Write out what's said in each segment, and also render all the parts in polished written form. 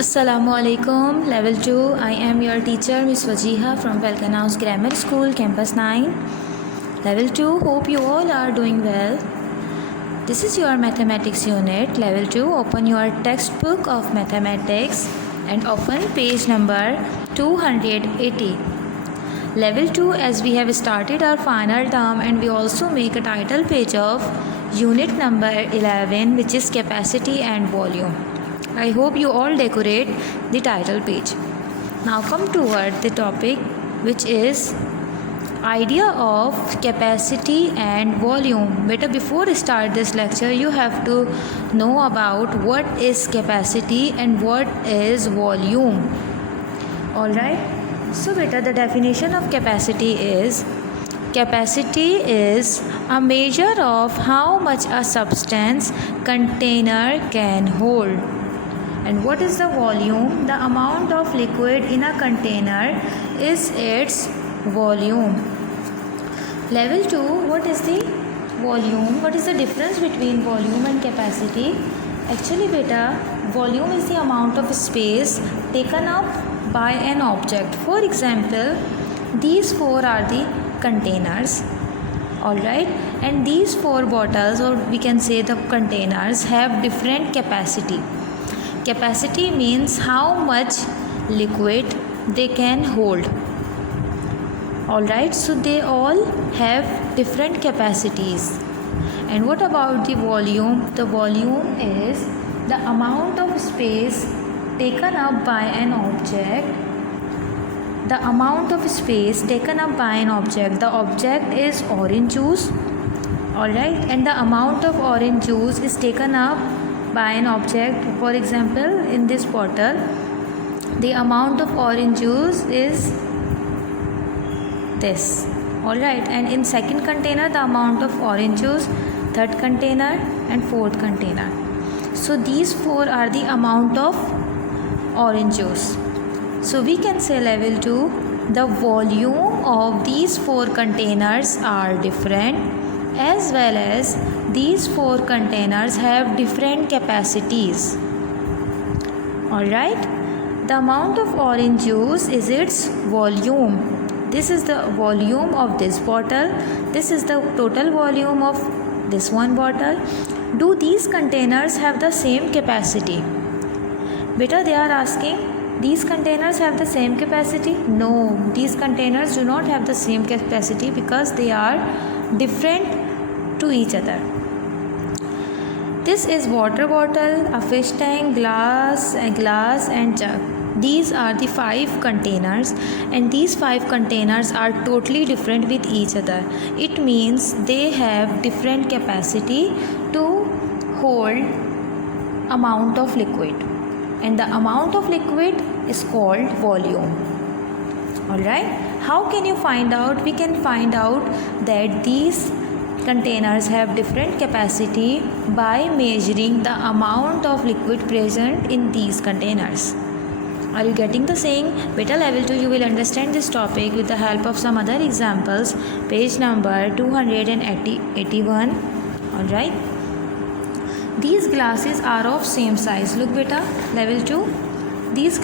Assalamualaikum, Level 2. I am your teacher, Miss Wajiha from Falcon House Grammar School, Campus 9. Level 2, hope you all are doing well. This is your mathematics unit. Level 2, open your textbook of mathematics and open page number 280. Level 2, as we have started our final term and we also make a title page of unit number 11, which is capacity and volume. I hope you all decorate the title page. Now come toward the topic, which is idea of capacity and volume. Beta, before start this lecture, you have to know about what is capacity and what is volume. Alright, so beta, the definition of capacity is a measure of how much a substance container can hold. And what is the volume? The amount of liquid in a container is its volume. Level 2, what is the volume? What is the difference between volume and capacity? Actually beta, volume is the amount of space taken up by an object. For example, these four are the containers. Alright, and these four bottles, or we can say the containers, have different capacity. Capacity means how much liquid they can hold. Alright, so they all have different capacities. And what about the volume? The volume is the amount of space taken up by an object. The amount of space taken up by an object. The object is orange juice. Alright, and the amount of orange juice is taken up by an object. For example, in this bottle, the amount of orange juice is this. Alright, and in second container, the amount of orange juice, third container and fourth container. So these four are the amount of orange juice. So we can say level 2, the volume of these four containers are different, as well as these four containers have different capacities. Alright, the amount of orange juice is its volume. This is the volume of this bottle. This is the total volume of this one bottle. Do these containers have the same capacity? Beta, they are asking, these containers have the same capacity? No, these containers do not have the same capacity because they are different to each other. This is water bottle, a fish tank, glass and jug. These are the 5 containers, and these 5 containers are totally different with each other. It means they have different capacity to hold amount of liquid, and the amount of liquid is called volume. Alright, how can you find out? We can find out that these containers have different capacity by measuring the amount of liquid present in these containers. Are you getting the saying? Beta, level 2, you will understand this topic with the help of some other examples. Page number 281. Alright, these glasses are of same size. Look beta, level 2, these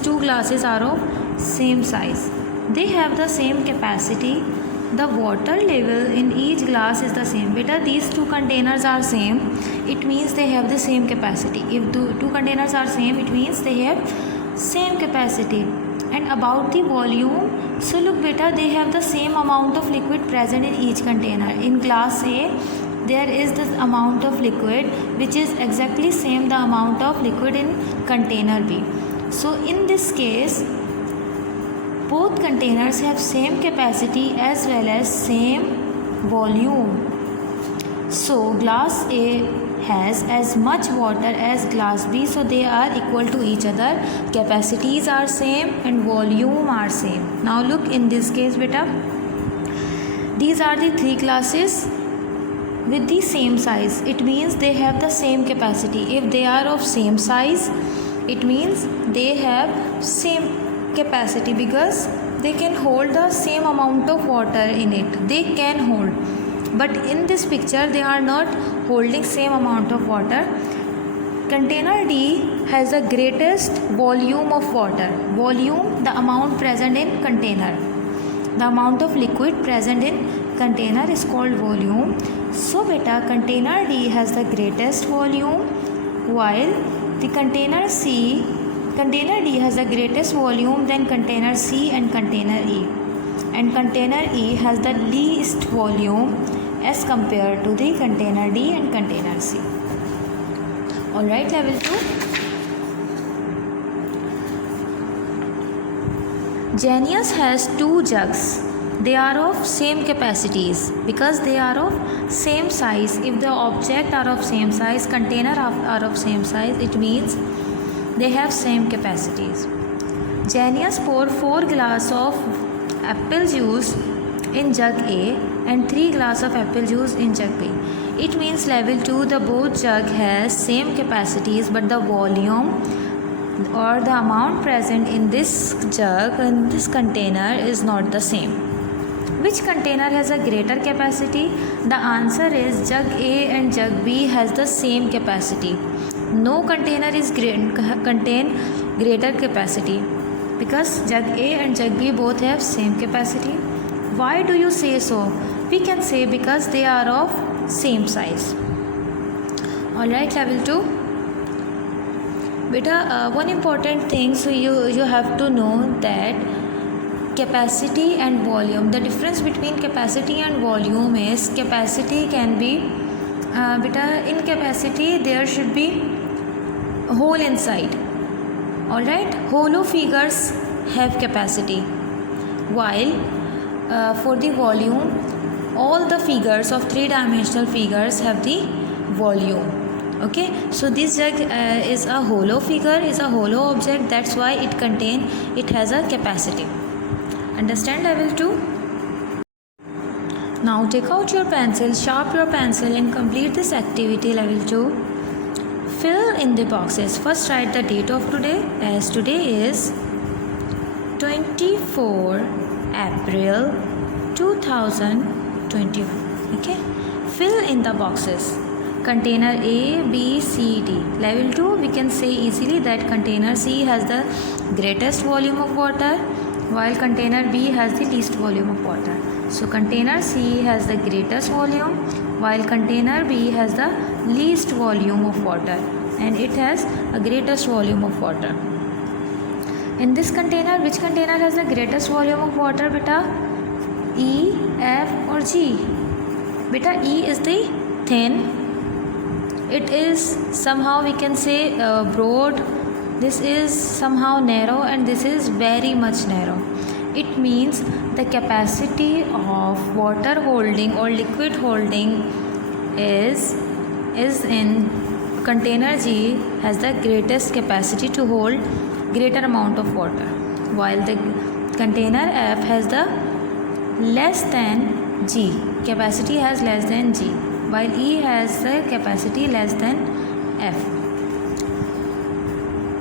two glasses are of same size. They have the same capacity. The water level in each glass is the same. Beta, these two containers are same. It means they have the same capacity. If two containers are same, it means they have same capacity. And about the volume, so look beta, they have the same amount of liquid present in each container. In glass A, there is this amount of liquid which is exactly same the amount of liquid in container B. So in this case, both containers have same capacity as well as same volume. So glass A has as much water as glass B, so they are equal to each other. Capacities are same and volume are same. Now look in this case beta, these are the 3 glasses with the same size. It means they have the same capacity. If they are of same size, it means they have same capacity because they can hold the same amount of water in it. They can hold, but in this picture they are not holding same amount of water. container D has the greatest volume of water. Volume, the amount present in container. The amount of liquid present in container is called volume. So beta, container D has the greatest volume, while the container D has the greatest volume than container C and container E. And container E has the least volume as compared to the container D and container C. Alright, level 2. Genius has 2 jugs. They are of same capacities because they are of same size. If the object are of same size, container are of same size, it means they have same capacities. Genius pour 4 glass of apple juice in jug A and 3 glass of apple juice in jug B. It means level 2, the both jug has same capacities, but the volume or the amount present in this jug and this container is not the same. Which container has a greater capacity? The answer is jug A and jug B has the same capacity. No container is contain greater capacity because jug A and jug B both have same capacity. Why do you say so? We can say because they are of same size. Alright, level 2. Beta, one important thing, so you have to know that capacity and volume. The difference between capacity and volume is capacity can be in capacity there should be a hole inside. Alright, hollow figures have capacity, while for the volume all the figures of 3-dimensional figures have the volume. Okay, so this jug is a hollow figure, is a hollow object, that's why it has a capacity. Understand level 2? Now take out your pencil, sharp your pencil and complete this activity level 2. Fill in the boxes. First write the date of today, as today is 24 April 2021. Okay, fill in the boxes. Container A, B, C, D. Level 2, we can say easily that container C has the greatest volume of water, while container B has the least volume of water. So container C has the greatest volume, while container B has the least volume of water, and it has a greatest volume of water. In this container, which container has the greatest volume of water, beta? E, F or G? Beta, E is the thin. It is somehow we can say broad. This is somehow narrow, and this is very much narrow. It means the capacity of water holding or liquid holding is in container G has the greatest capacity to hold greater amount of water, while the container F has the less than G, capacity has less than G, while E has the capacity less than F.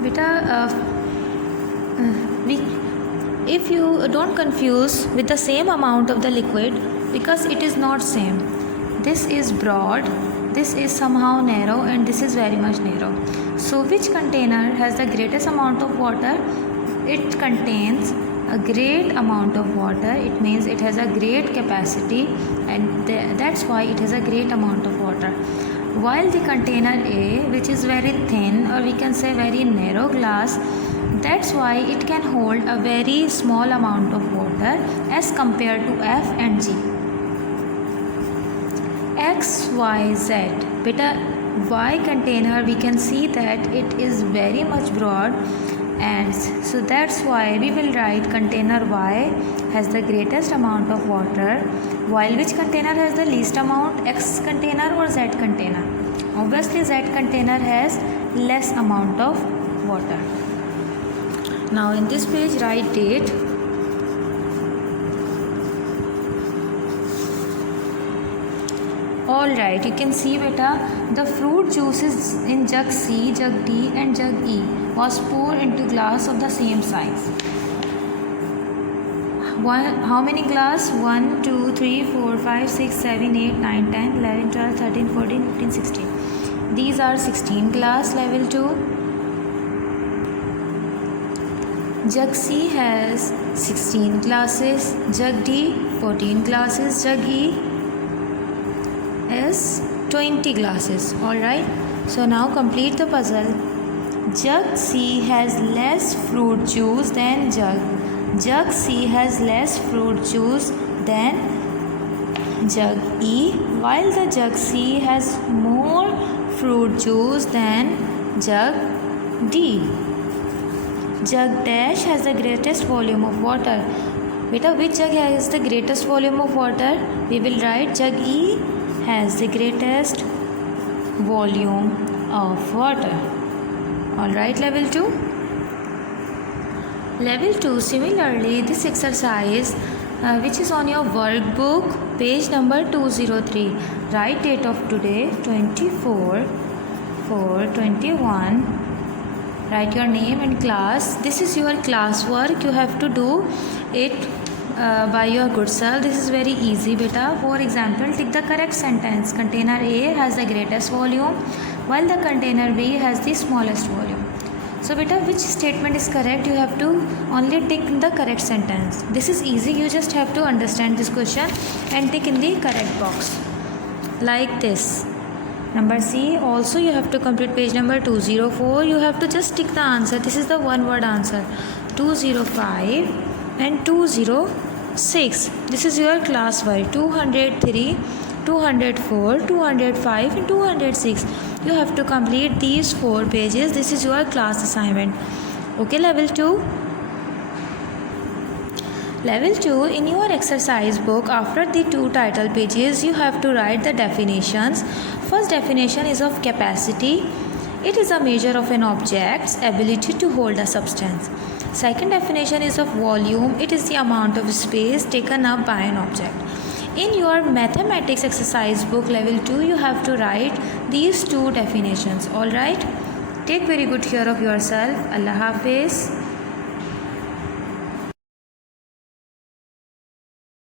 Beta, if you don't confuse with the same amount of the liquid, because it is not same. This is broad, this is somehow narrow, and this is very much narrow. So which container has the greatest amount of water? It contains a great amount of water. It means it has a great capacity, and that's why it has a great amount of water. While the container A, which is very thin, or we can say very narrow glass, that's why it can hold a very small amount of water as compared to F and G. X, Y, Z. Beta, Y container, we can see that it is very much broad, and so that's why we will write container Y has the greatest amount of water, while which container has the least amount, X container or Z container? Obviously Z container has less amount of water. Now in this page write date. Alright, you can see beta, the fruit juices in jug C, jug D and jug E was poured into glass of the same size. How many glass? 1, 2, 3, 4, 5, 6, 7, 8, 9, 10, 11, 12, 13, 14, 15, 16. These are 16 class level 2. Jug C has 16 classes. Jug D 14 classes. Jug E is 20 classes. Alright. So now complete the puzzle. Jug C has less fruit juice than jug. Jug C has less fruit juice than jug E, while the jug C has more fruit juice than jug D. Jug dash has the greatest volume of water. Beta, which jug has the greatest volume of water? We will write jug E has the greatest volume of water. Alright, level 2. Level 2, similarly, this exercise which is on your workbook, page number 203. Write date of today, 24/4/21. Write your name and class. This is your classwork. You have to do it by your good self. This is very easy, beta. For example, take the correct sentence. Container A has the greatest volume, while the container B has the smallest volume. So beta, which statement is correct? You have to only tick the correct sentence. This is easy. You just have to understand this question and tick in the correct box like this. Number C, also you have to complete page number 204. You have to just tick the answer. This is the one word answer. 205 and 206. This is your class work. 203, 204, 205 and 206. You have to complete these 4 pages. This is your class assignment. Okay, level 2. Level 2, in your exercise book, after the 2 title pages, you have to write the definitions. First definition is of capacity. It is a measure of an object's ability to hold a substance. Second definition is of volume. It is the amount of space taken up by an object. In your mathematics exercise book level 2, you have to write these 2 definitions. Alright? Take very good care of yourself. Allah Hafiz.